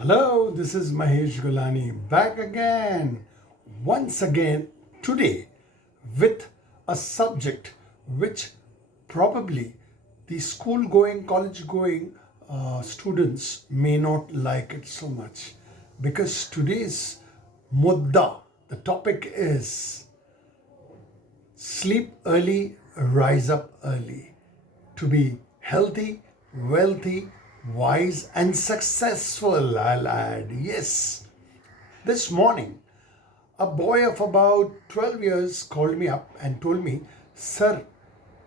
Hello, this is Mahesh Gulani back again, once again today with a subject which probably the school going, college going students may not like it so much because today's mudda, the topic is sleep early, rise up early. To be healthy, wealthy, wise, and successful, I'll add. Yes. This morning, a boy of about 12 years called me up and told me, Sir,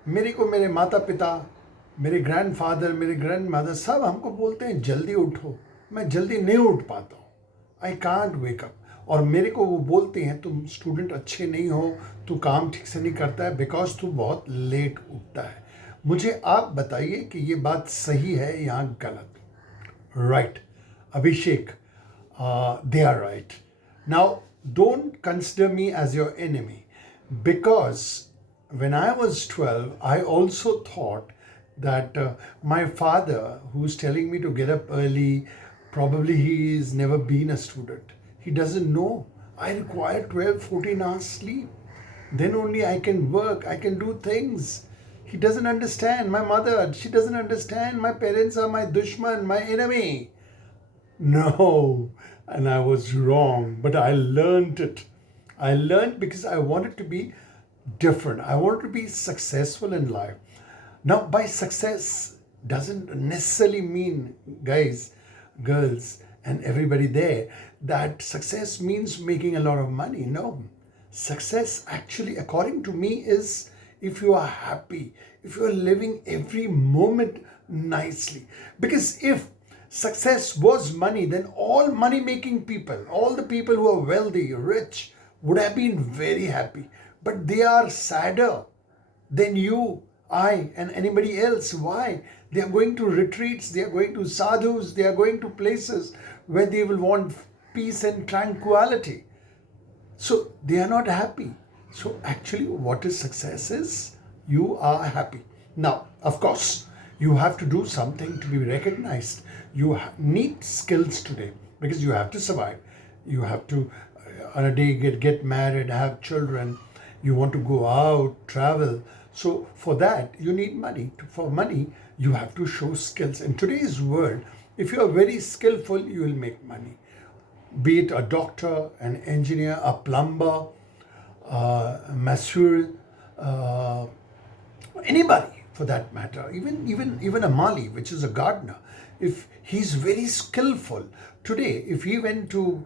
मेरे को मेरे माता पिता, मेरे grandfather, मेरे grandmother सब हमको बोलते हैं जल्दी उठो. मैं जल्दी नहीं उठ पाता हूँ. I can't wake up. और मेरे को वो बोलते हैं तुम स्टूडेंट अच्छे नहीं हो, तू काम ठीक से नहीं करता है बिकॉज तू बहुत लेट उठता है. मुझे आप बताइए कि ये बात सही है या गलत. Right, Abhishek, they are right. Now, don't consider me as your enemy because when I was 12, I also thought that my father, who's telling me to get up early, probably he's never been a student. He doesn't know. I require 12, 14 hours sleep. Then only I can work, I can do things. He doesn't understand. My mother, she doesn't understand. My parents are my dushman, my enemy. No, and I was wrong, but I learned it. I learned because I wanted to be different. I wanted to be successful in life. Now, by success doesn't necessarily mean, guys, girls, and everybody there, that success means making a lot of money. No. Success, actually, according to me, is if you are happy, if you are living every moment nicely. Because if success was money, then all money making people, all the people who are wealthy, rich, would have been very happy. But they are sadder than you, I, and anybody else. Why? They are going to retreats, they are going to sadhus, they are going to places where they will want peace and tranquility. So they are not happy. So actually, what is success is you are happy. Now, of course, you have to do something to be recognized. You need skills today because you have to survive. You have to, on a day, get married, have children. You want to go out, travel. So for that, you need money. For money, you have to show skills. In today's world, if you are very skillful, you will make money. Be it a doctor, an engineer, a plumber, masseur, anybody for that matter, even a Mali, which is a gardener, if he's very skillful today, if he went to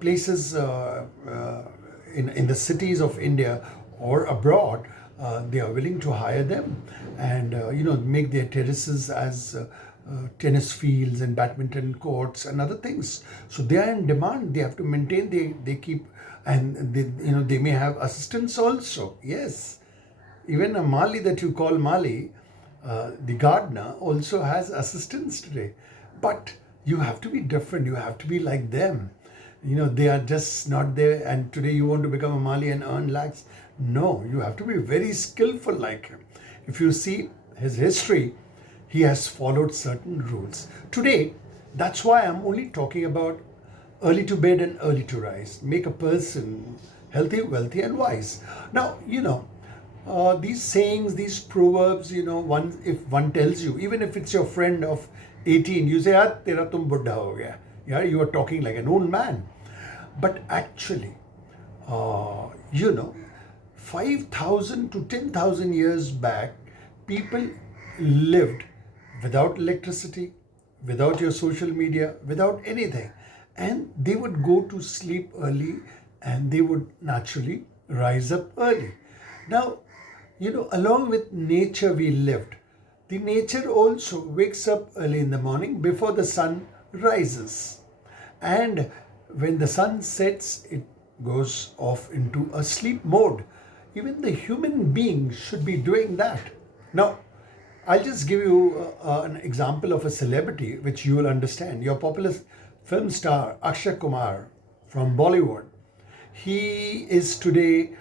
places in the cities of India or abroad, they are willing to hire them and make their terraces as tennis fields and badminton courts and other things. So they are in demand. They have to maintain. They keep, and they may have assistants also. Yes, even a Mali that you call Mali, the gardener also has assistants today. But you have to be different. You have to be like them. They are just not there. And today you want to become a Mali and earn lakhs. No, you have to be very skillful like him. If you see his history, he has followed certain rules. Today, that's why I'm only talking about early to bed and early to rise. Make a person healthy, wealthy, and wise. Now, these sayings, these proverbs, if one tells you, even if it's your friend of 18, you say, "Ah, tera tum buddha ho gaya." Yeah, you are talking like an old man. But actually, uh, you know, 5,000 to 10,000 years back, people lived without electricity, without your social media, without anything. And they would go to sleep early and they would naturally rise up early. Now, along with nature we lived. The nature also wakes up early in the morning before the sun rises. And when the sun sets, it goes off into a sleep mode. Even the human being should be doing that. Now, I'll just give you an example of a celebrity which you will understand. Your popular film star Akshay Kumar from Bollywood. He is today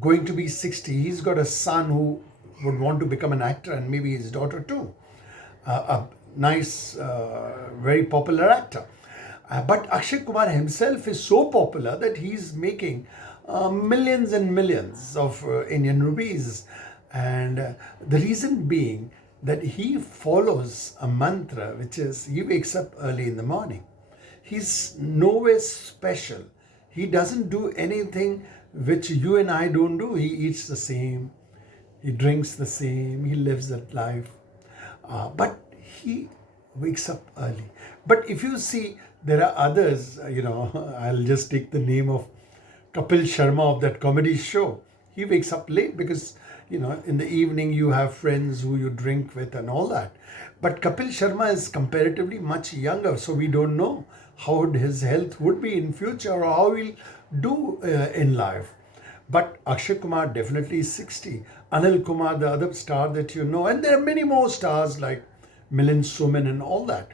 going to be 60. He's got a son who would want to become an actor and maybe his daughter too. A nice, very popular actor. But Akshay Kumar himself is so popular that he's making millions and millions of Indian rupees. And the reason being that he follows a mantra, which is he wakes up early in the morning. He's nowhere special. He doesn't do anything which you and I don't do. He eats the same, he drinks the same, he lives that life. But he wakes up early. But if you see, there are others, I'll just take the name of Kapil Sharma of that comedy show. He wakes up late because, in the evening you have friends who you drink with and all that. But Kapil Sharma is comparatively much younger, so we don't know how his health would be in future or how he'll do in life. But Akshay Kumar definitely is 60. Anil Kumar, the other star that you know, and there are many more stars like Milind Soman and all that,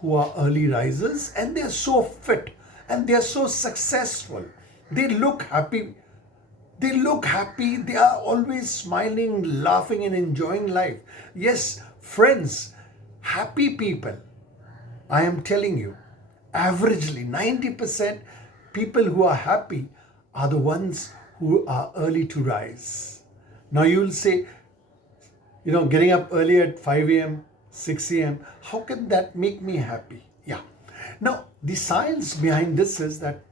who are early risers, and they're so fit and they're so successful. They look happy. They look happy. They are always smiling, laughing, and enjoying life. Yes, friends, happy people, I am telling you, averagely 90% people who are happy are the ones who are early to rise. Now you'll say, getting up early at 5 a.m., 6 a.m., how can that make me happy? Yeah. Now, the science behind this is that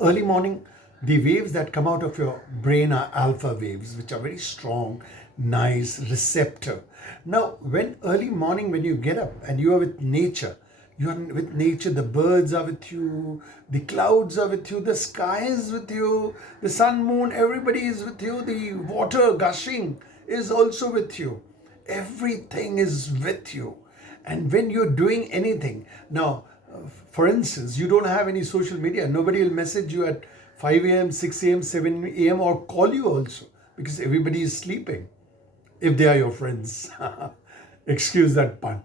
early morning, the waves that come out of your brain are alpha waves, which are very strong, nice, receptive. Now, when early morning, when you get up and you are with nature, the birds are with you, the clouds are with you, the sky is with you, the sun, moon, everybody is with you, the water gushing is also with you. Everything is with you. And when you're doing anything, now, for instance, you don't have any social media, nobody will message you at 5 a.m., 6 a.m., 7 a.m. or call you also because everybody is sleeping if they are your friends. Excuse that pun.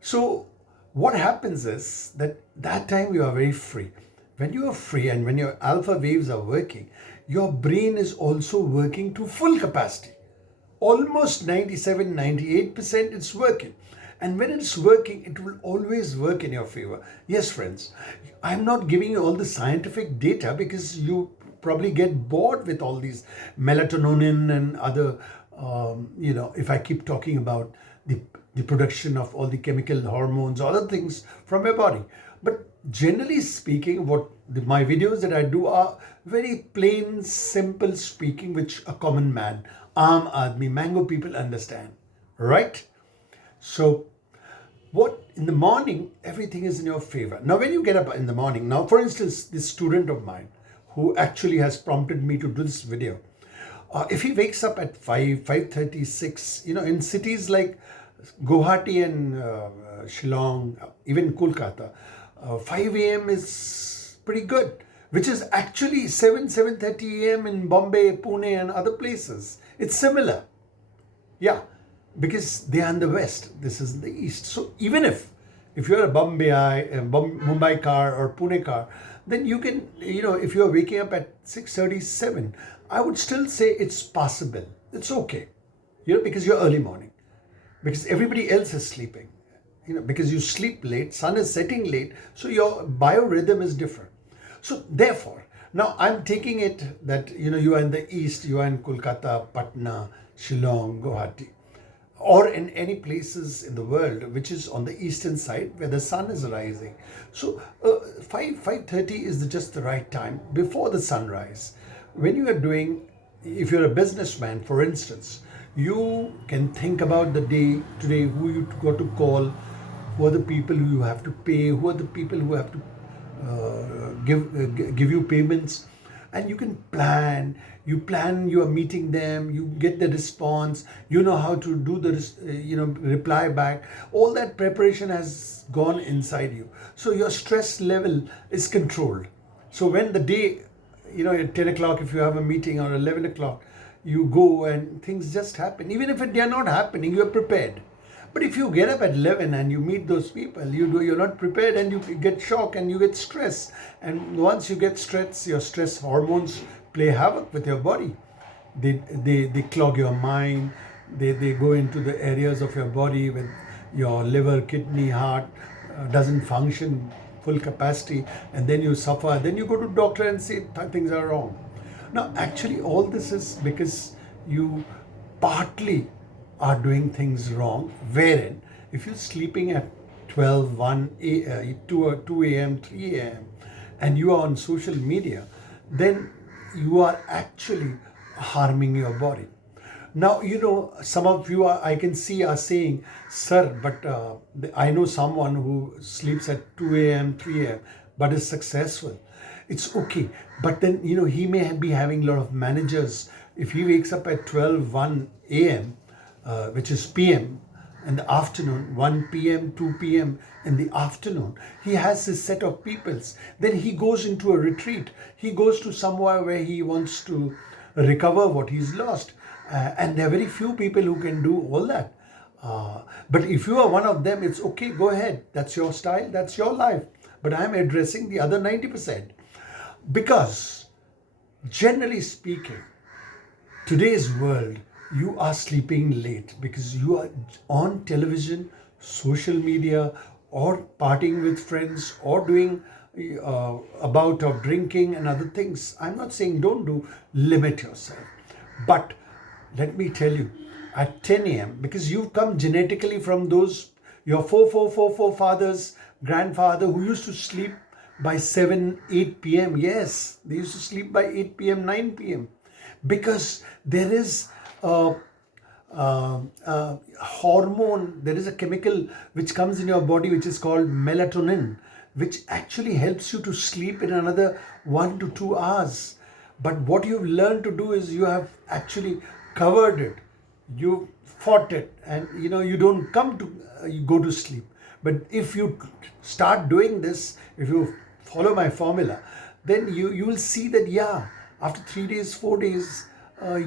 So what happens is that time you are very free. When you are free and when your alpha waves are working, your brain is also working to full capacity. Almost 97, 98% it's working. And when it's working, it will always work in your favor. Yes, friends, I'm not giving you all the scientific data because you probably get bored with all these melatonin and other, if I keep talking about the production of all the chemical hormones, other things from your body. But generally speaking, my videos that I do are very plain, simple speaking, which a common man, aam aadmi, mango people understand, right? So, in the morning, everything is in your favor. Now, when you get up in the morning, now, for instance, this student of mine who actually has prompted me to do this video, if he wakes up at 5:36, in cities like Guwahati and Shillong, even Kolkata, 5 a.m. is pretty good, which is actually 7:30 a.m. in Bombay, Pune, and other places. It's similar. Yeah, because they are in the west, this is in the east. So even if you're a Mumbai car or Pune car, then you can, if you're waking up at 6:37, I would still say it's possible. It's okay, because you're early morning. Because everybody else is sleeping, because you sleep late, sun is setting late, so your biorhythm is different. So therefore, now I'm taking it that, you are in the east, you are in Kolkata, Patna, Shillong, Guwahati, or in any places in the world which is on the eastern side where the sun is rising. So 5:30 is just the right time before the sunrise. When you are doing, if you're a businessman, for instance, you can think about the day today, who you got to call, who are the people who you have to pay, who are the people who have to give you payments, and you can plan. You plan, you are meeting them, you get the response, you know how to do the reply back. All that preparation has gone inside you, so your stress level is controlled. So when the day, at 10 o'clock, if you have a meeting, or 11 o'clock, you go and things just happen. Even if they are not happening, you are prepared. But if you get up at 11 and you meet those people, you're not prepared, and you get shocked and you get stress. And once you get stress, your stress hormones play havoc with your body. They clog your mind. They go into the areas of your body when your liver, kidney, heart doesn't function full capacity, and then you suffer. Then you go to doctor and say things are wrong. Now, actually, all this is because you partly are doing things wrong. Wherein, if you're sleeping at 12, 1, 2 a.m., 3 a.m., and you are on social media, then you are actually harming your body. Now, some of you I can see are saying, sir, but I know someone who sleeps at 2 a.m., 3 a.m., but is successful. It's okay. But then, he may be having a lot of managers. If he wakes up at 12, 1 a.m., which is p.m., in the afternoon, 1 p.m., 2 p.m. in the afternoon, he has his set of peoples. Then he goes into a retreat. He goes to somewhere where he wants to recover what he's lost. And there are very few people who can do all that. But if you are one of them, it's okay, go ahead. That's your style, that's your life. But I'm addressing the other 90%. Because, generally speaking, today's world, you are sleeping late because you are on television, social media, or partying with friends, or doing a bout of drinking and other things. I'm not saying don't do, limit yourself. But let me tell you, at 10 a.m., because you've come genetically from those, your forefathers, grandfather who used to sleep by 7, 8 p.m. Yes, they used to sleep by 8 p.m., 9 p.m. Because there is a hormone, there is a chemical which comes in your body which is called melatonin, which actually helps you to sleep in another 1 to 2 hours. But what you've learned to do is you have actually covered it, you fought it, and you don't come to you go to sleep. But if you start doing this, if you follow my formula, then you will see that after 3 days, 4 days,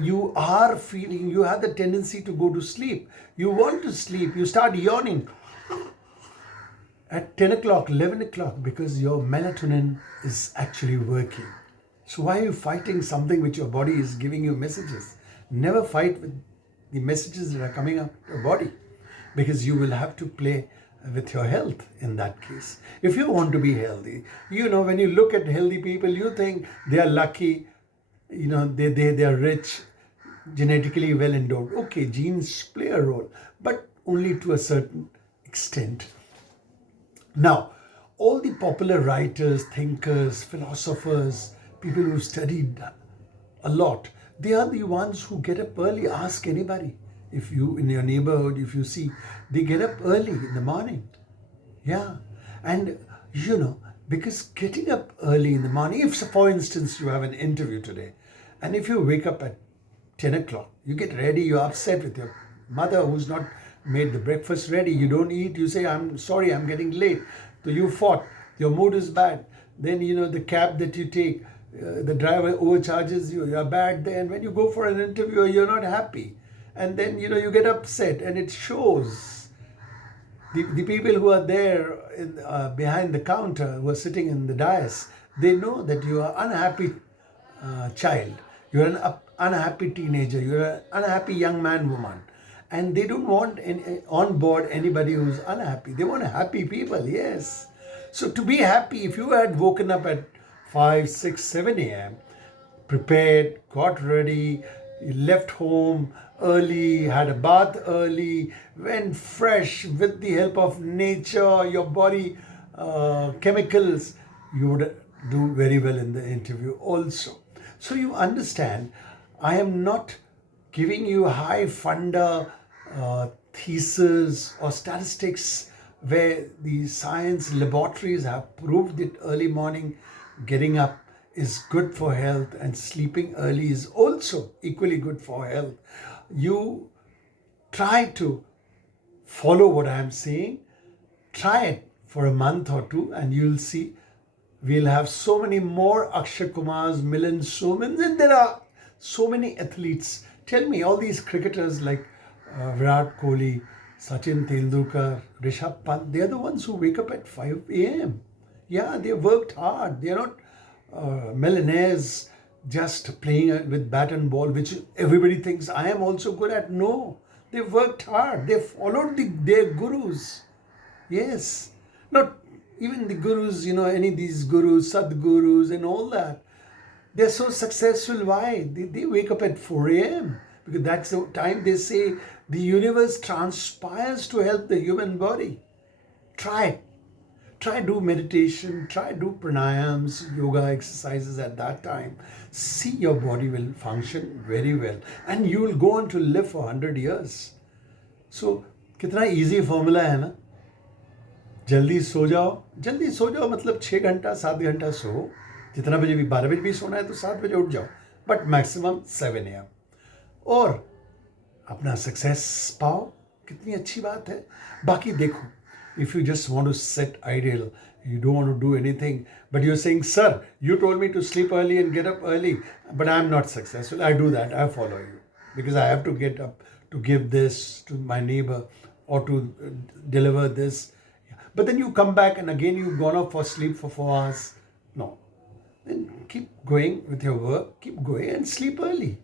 you are feeling, you have the tendency to go to sleep. You want to sleep, you start yawning at 10 o'clock, 11 o'clock, because your melatonin is actually working. So why are you fighting something which your body is giving you messages? Never fight with the messages that are coming up your body, because you will have to play with your health in that case. If you want to be healthy, when you look at healthy people, you think they are lucky, they are rich, genetically well endowed. Okay, genes play a role, but only to a certain extent. Now, all the popular writers, thinkers, philosophers, people who studied a lot, they are the ones who get up early. Ask anybody. If you, in your neighborhood, if you see, they get up early in the morning. Yeah. And, because getting up early in the morning, if, for instance, you have an interview today, and if you wake up at 10 o'clock, you get ready, you're upset with your mother who's not made the breakfast ready, you don't eat, you say, I'm sorry, I'm getting late. So you fought, your mood is bad. Then, the cab that you take, the driver overcharges you, you're bad there. And when you go for an interview, you're not happy. And then, you get upset, and it shows. The people who are there behind the counter, who are sitting in the dais, they know that you are unhappy child. You're an unhappy teenager. You're an unhappy young man, woman. And they don't want on board anybody who's unhappy. They want happy people, yes. So to be happy, if you had woken up at 5, 6, 7 a.m., prepared, got ready, left home early, had a bath early, went fresh with the help of nature, your body chemicals, you would do very well in the interview also. So you understand, I am not giving you high funder thesis or statistics where the science laboratories have proved that early morning getting up is good for health, and sleeping early is also equally good for health. You try to follow what I am saying, try it for a month or two, and you'll see we'll have so many more Akshay Kumars, Milan Somans, and there are so many athletes. Tell me, all these cricketers like Virat Kohli, Sachin Tendulkar, Rishabh Pant, they are the ones who wake up at 5 a.m. Yeah, they worked hard. They are not millionaires just playing with bat and ball, which everybody thinks I am also good at. No, they worked hard. They followed their gurus. Yes. Not, Even the gurus, any of these gurus, sadgurus, and all that, they're so successful. Why? They wake up at 4 a.m. because that's the time they say the universe transpires to help the human body. Try it. Try do meditation, try do pranayams, yoga exercises at that time. See, your body will function very well and you will go on to live for 100 years. So, कितना easy formula है ना? जल्दी सो जाओ मतलब 6 घंटा 7 घंटा सो, जितना बजे भी 12 बजे भी सोना है तो 7 बजे उठ जाओ, बट मैक्सिमम 7 AM और अपना सक्सेस पाओ, कितनी अच्छी बात है. बाकी देखो, if you just want to sit idle, you don't want to do anything, but you're saying, sir, you told me to sleep early and get up early, but I'm not successful. I do that, I follow you because I have to get up to give this to my neighbor or to deliver this. But then you come back and again you've gone up for sleep for 4 hours. No. Then keep going with your work, keep going and sleep early.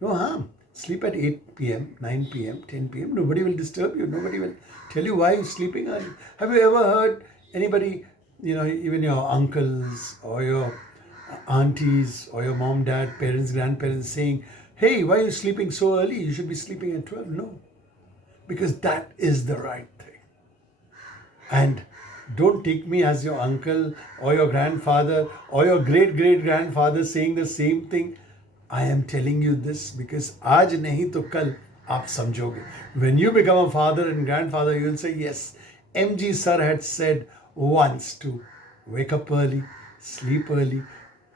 No harm. Sleep at 8 p.m., 9 p.m., 10 p.m. Nobody will disturb you. Nobody will tell you why you're sleeping early. Have you ever heard anybody, even your uncles or your aunties or your mom, dad, parents, grandparents saying, hey, why are you sleeping so early? You should be sleeping at 12. No. Because that is the right thing. And don't take me as your uncle or your grandfather or your great-great-grandfather saying the same thing. I am telling you this because आज नहीं तो कल आप समझोगे. When you become a father and grandfather, you will say, yes, MG sir had said once to wake up early, sleep early,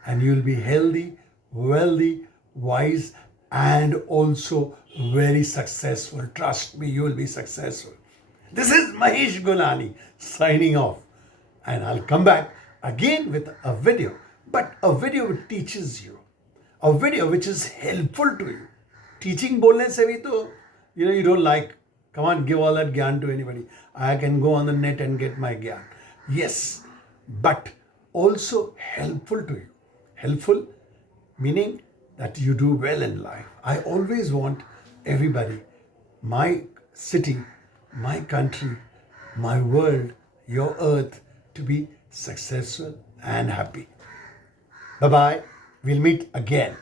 and you will be healthy, wealthy, wise, and also very successful. Trust me, you will be successful. This is Mahesh Gulani signing off. And I'll come back again with a video, but a video which teaches you. A video which is helpful to you. Teaching बोलने से भी तो, you don't like, come on, give all that gyan to anybody. I can go on the net and get my gyan. Yes, but also helpful to you. Helpful meaning that you do well in life. I always want everybody, my city, my country, my world, your earth to be successful and happy. Bye-bye. We'll meet again.